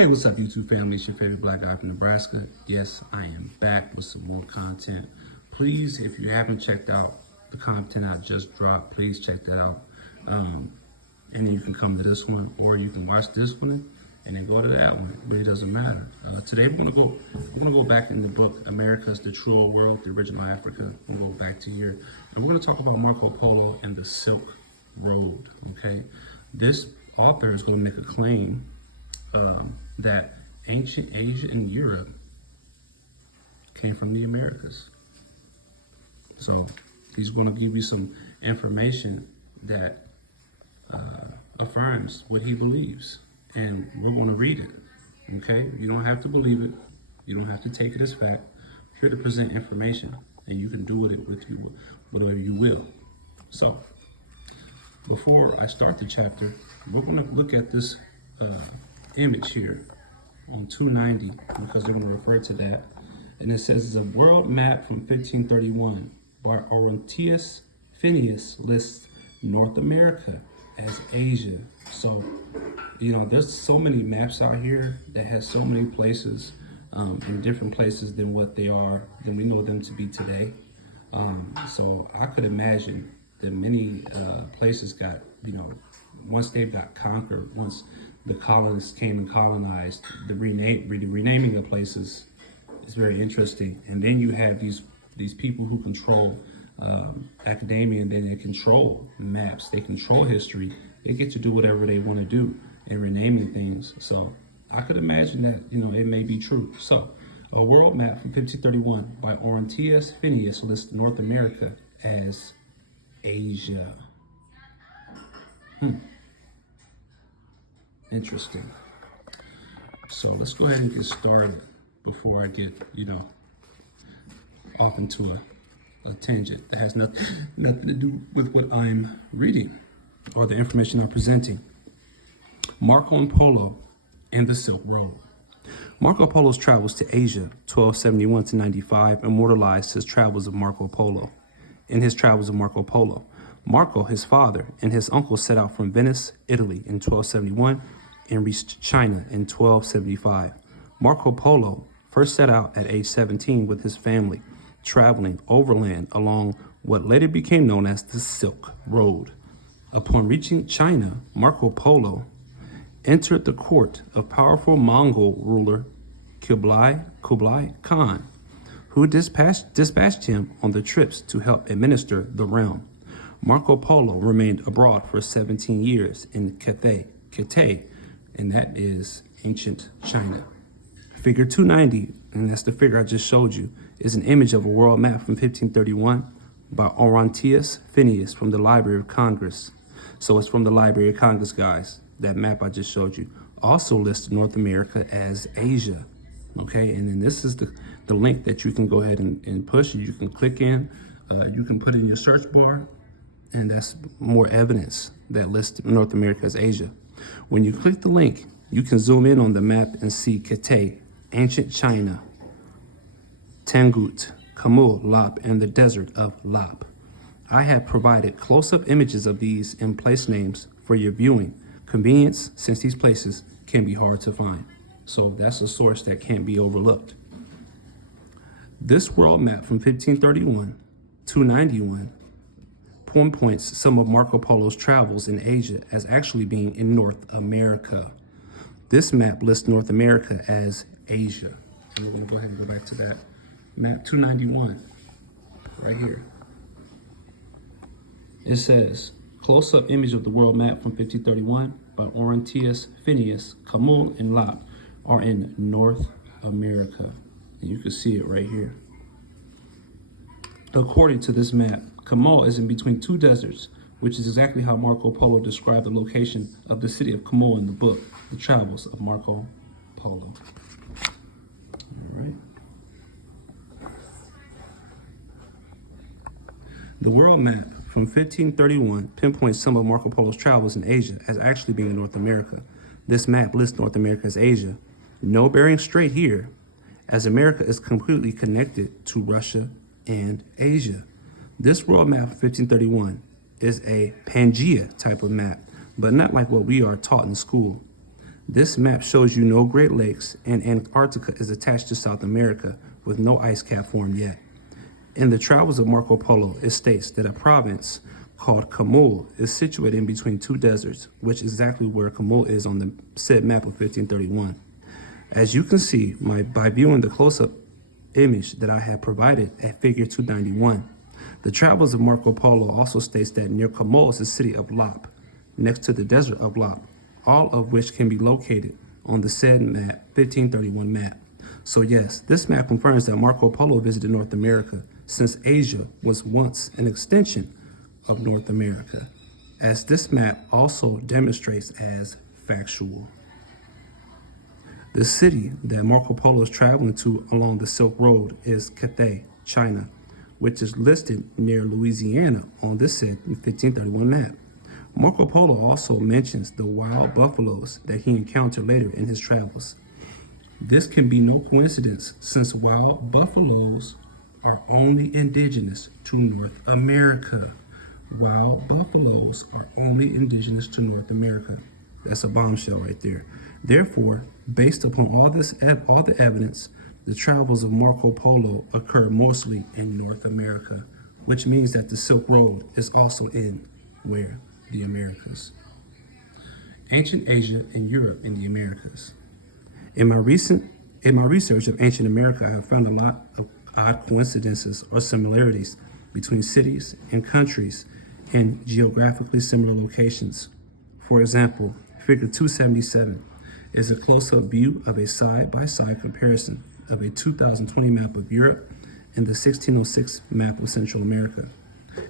Hey, what's up, YouTube family? It's your favorite black guy from Nebraska. Yes, I am back with some more content. Please, if you haven't checked out the content I just dropped, please check that out. And then you can come to this one, or you can watch this one and then go to that one. But it doesn't matter. Today we're gonna go back in the book America's the True Old World, the Original Africa. We'll go back to here, and we're gonna talk about Marco Polo and the Silk Road. Okay, this author is gonna make a claim that ancient Asia and Europe came from the Americas. So he's going to give you some information that affirms what he believes, and we're going to read it. Okay, you don't have to believe it, you don't have to take it as fact. I'm here to present information, and you can do with it whatever you will. So before I start the chapter, we're going to look at this image here on 290, because they're going to refer to that, and it says it's a world map from 1531 by Orontius Phineas lists North America as Asia. So there's so many maps out here that has so many places in different places than what they are than we know them to be today. So I could imagine that many places got, once they got conquered, once the colonists came and colonized, the renaming of places is very interesting. And then you have these people who control academia, and then they control maps, they control history, they get to do whatever they want to do in renaming things. So I could imagine that it may be true. So a world map from 1531 by Orontius Phineas lists North America as Asia. Interesting. So let's go ahead and get started before I get, off into a tangent that has nothing to do with what I'm reading or the information I'm presenting. Marco Polo and the Silk Road. Marco Polo's travels to Asia, 1271 to 95, immortalized his travels of Marco Polo. In his travels of Marco Polo, Marco, his father, and his uncle set out from Venice, Italy in 1271 and reached China in 1275. Marco Polo first set out at age 17 with his family, traveling overland along what later became known as the Silk Road. Upon reaching China, Marco Polo entered the court of powerful Mongol ruler Kublai Khan, who dispatched him on the trips to help administer the realm. Marco Polo remained abroad for 17 years in Cathay, and that is ancient China. Figure 290, and that's the figure I just showed you, is an image of a world map from 1531 by Orontius Phineas from the Library of Congress. So it's from the Library of Congress, guys. That map I just showed you also lists North America as Asia. Okay, and then this is the link that you can go ahead and push. You can click in, you can put in your search bar, and that's more evidence that lists North America as Asia. When you click the link, you can zoom in on the map and see Cathay, ancient China, Tangut, Kamul, Lap, and the desert of Lap. I have provided close-up images of these and place names for your viewing convenience, since these places can be hard to find. So that's a source that can't be overlooked. This world map from 1531 to 91 pinpoints some of Marco Polo's travels in Asia as actually being in North America. This map lists North America as Asia. So we're going to go ahead and go back to that map 291 right here. It says, close-up image of the world map from 1531 by Orontius Phineas, Kamul and Lap are in North America. And you can see it right here. According to this map, Kamul is in between two deserts, which is exactly how Marco Polo described the location of the city of Kamul in the book, The Travels of Marco Polo. All right. The world map from 1531 pinpoints some of Marco Polo's travels in Asia as actually being in North America. This map lists North America as Asia. No Bering Strait here, as America is completely connected to Russia and Asia. This world map of 1531 is a Pangea type of map, but not like what we are taught in school. This map shows you no Great Lakes, and Antarctica is attached to South America with no ice cap formed yet. In the Travels of Marco Polo, it states that a province called Camul is situated in between two deserts, which is exactly where Camul is on the said map of 1531. As you can see by viewing the close-up image that I have provided at figure 291, the Travels of Marco Polo also states that near Camul is the city of Lop, next to the desert of Lop, all of which can be located on the said map, 1531 map. So yes, this map confirms that Marco Polo visited North America, since Asia was once an extension of North America, as this map also demonstrates as factual. The city that Marco Polo is traveling to along the Silk Road is Cathay, China, which is listed near Louisiana on this said 1531 map. Marco Polo also mentions the wild buffaloes that he encountered later in his travels. This can be no coincidence, since wild buffaloes are only indigenous to North America. Wild buffaloes are only indigenous to North America. That's a bombshell right there. Therefore, based upon all the evidence, the travels of Marco Polo occur mostly in North America, which means that the Silk Road is also in where? The Americas. Ancient Asia and Europe in the Americas. In my research of ancient America, I have found a lot of odd coincidences or similarities between cities and countries in geographically similar locations. For example, figure 277 is a close-up view of a side-by-side comparison of a 2020 map of Europe and the 1606 map of Central America.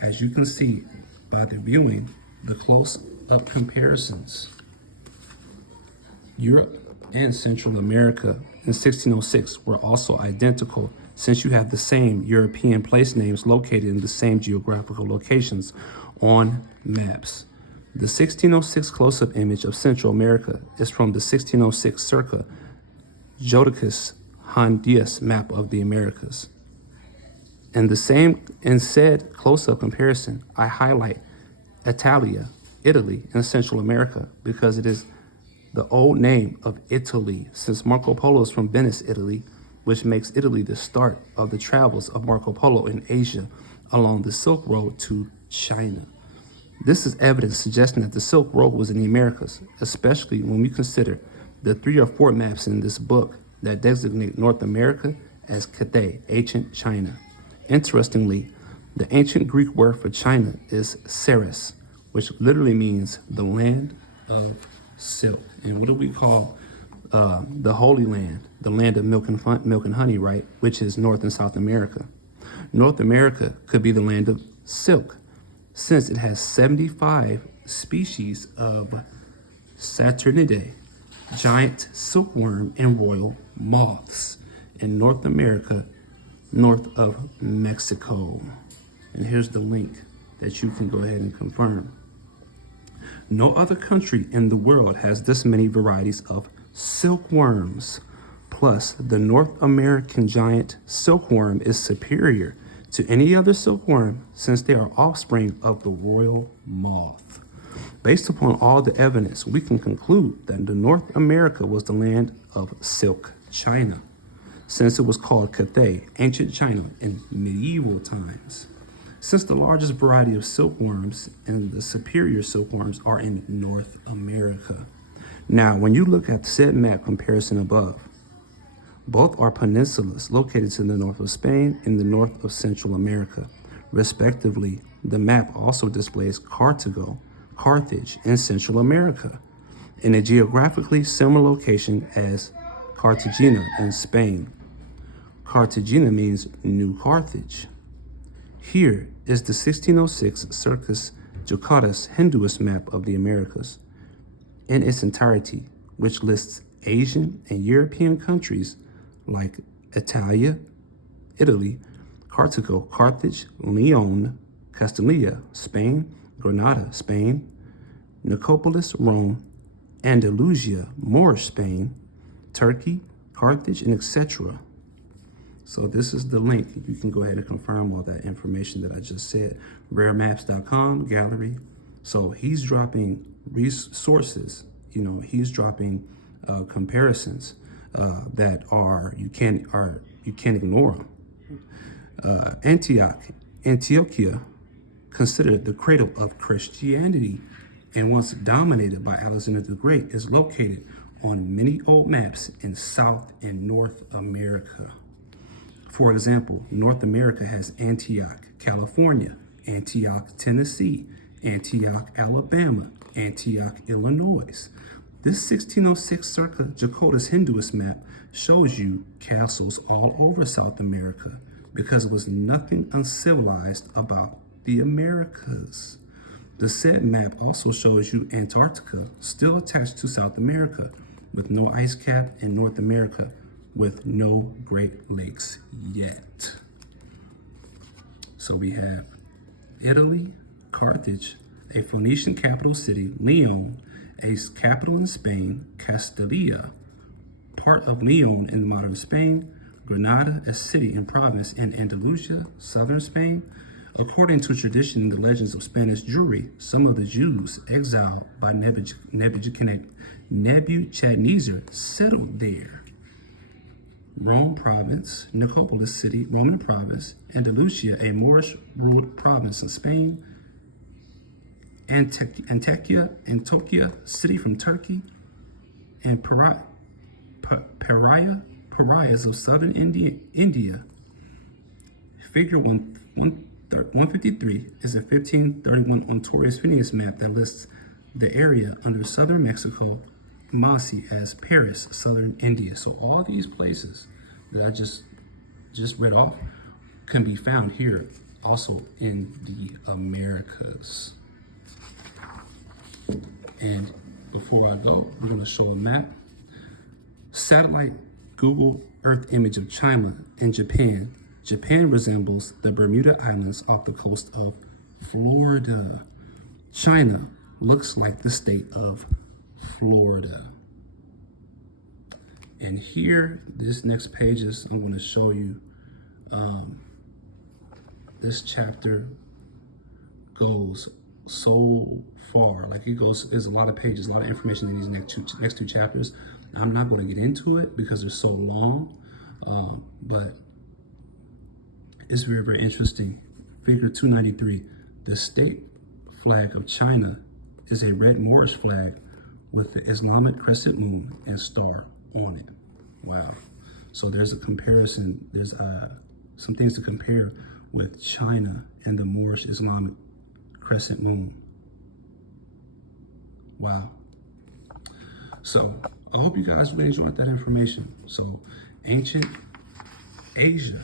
As you can see by the viewing the close-up comparisons, Europe and Central America in 1606 were also identical, since you have the same European place names located in the same geographical locations on maps. The 1606 close-up image of Central America is from the 1606 circa Jodocus Hondius map of the Americas. In said close-up comparison, I highlight Italia, Italy, in Central America because it is the old name of Italy, since Marco Polo is from Venice, Italy, which makes Italy the start of the travels of Marco Polo in Asia along the Silk Road to China. This is evidence suggesting that the Silk Road was in the Americas, especially when we consider the 3 or 4 maps in this book that designate North America as Cathay, ancient China. Interestingly, the ancient Greek word for China is Ceres, which literally means the land of silk. And what do we call the Holy Land? The land of milk and honey, right? Which is North and South America. North America could be the land of silk, since it has 75 species of Saturnidae, giant silkworm and royal moths in North America, north of Mexico. And here's the link that you can go ahead and confirm. No other country in the world has this many varieties of silkworms. Plus, the North American giant silkworm is superior to any other silkworm, since they are offspring of the royal moth. Based upon all the evidence, we can conclude that the North America was the land of silk China, since it was called Cathay, ancient China, in medieval times. Since the largest variety of silkworms and the superior silkworms are in North America. Now, when you look at the said map comparison above, both are peninsulas located to the north of Spain and the north of Central America, respectively. The map also displays Carthage in Central America, in a geographically similar location as Cartagena in Spain. Cartagena means New Carthage. Here is the 1606 Circus Jocatus Hinduist map of the Americas in its entirety, which lists Asian and European countries like Italia, Italy, Cartago, Carthage, Leon, Castilla, Spain, Granada, Spain, Nicopolis, Rome, Andalusia, Moorish Spain, Turkey, Carthage, and etc. So this is the link. You can go ahead and confirm all that information that I just said. Raremaps.com, gallery. So he's dropping resources. He's dropping comparisons that are you can't ignore them. Antiochia, considered the cradle of Christianity and once dominated by Alexander the Great, is located on many old maps in South and North America. For example, North America has Antioch, California, Antioch, Tennessee, Antioch, Alabama, Antioch, Illinois. This 1606 circa Jacotus Hinduist map shows you castles all over South America because there was nothing uncivilized about the Americas. The said map also shows you Antarctica still attached to South America with no ice cap in North America with no Great Lakes yet. So we have Italy, Carthage, a Phoenician capital city, Leon, a capital in Spain, Castilla, part of Leon in modern Spain, Granada, a city and province in Andalusia, southern Spain. According to tradition in the legends of Spanish Jewry, some of the Jews exiled by Nebuchadnezzar settled there. Rome province, Nicopolis city, Roman province, Andalusia, a Moorish-ruled province in Spain, Antiochia, city from Turkey, and Pariahs of southern India. Figure 153 is a 1531 Honorius Phineas map that lists the area under southern Mexico, Masi, as Paris, southern India. So all these places that I just read off can be found here also in the Americas. And before I go, we're going to show a map. Satellite Google Earth image of China and Japan. Japan resembles the Bermuda Islands off the coast of Florida. China looks like the state of Florida. And here, this next page is, I'm going to show you, this chapter goes so far. Like it goes, there's a lot of pages, a lot of information in these next two chapters. I'm not going to get into it because they're so long, but it's very, very interesting. Figure 293, the state flag of China is a red Moorish flag with the Islamic crescent moon and star on it. Wow. So there's a comparison. There's some things to compare with China and the Moorish Islamic crescent moon. Wow. So I hope you guys really enjoyed that information. So ancient Asia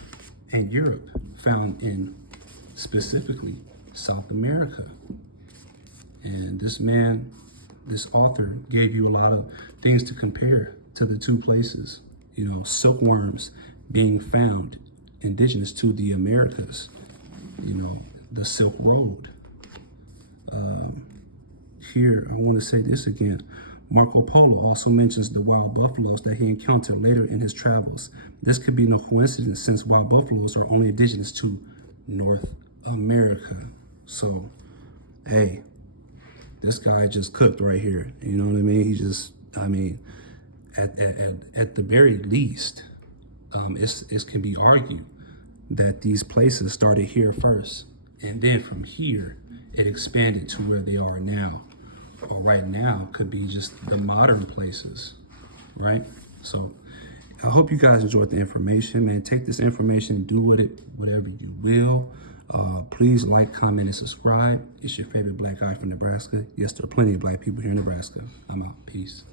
and Europe found in specifically South America. And this man, this author, gave you a lot of things to compare to the two places. You know, silkworms being found indigenous to the Americas. You know, the Silk Road. Here, I want to say this again. Marco Polo also mentions the wild buffaloes that he encountered later in his travels. This could be no coincidence since wild buffaloes are only indigenous to North America. So, hey, this guy just cooked right here. You know what I mean? He just, I mean, at the very least, it can be argued that these places started here first. And then from here, it expanded to where they are now. Or right now could be just the modern places, right? So I hope you guys enjoyed the information, man. Take this information and do with it whatever you will. Please like, comment, and subscribe. It's your favorite black guy from Nebraska. Yes, there are plenty of black people here in Nebraska. I'm out. Peace.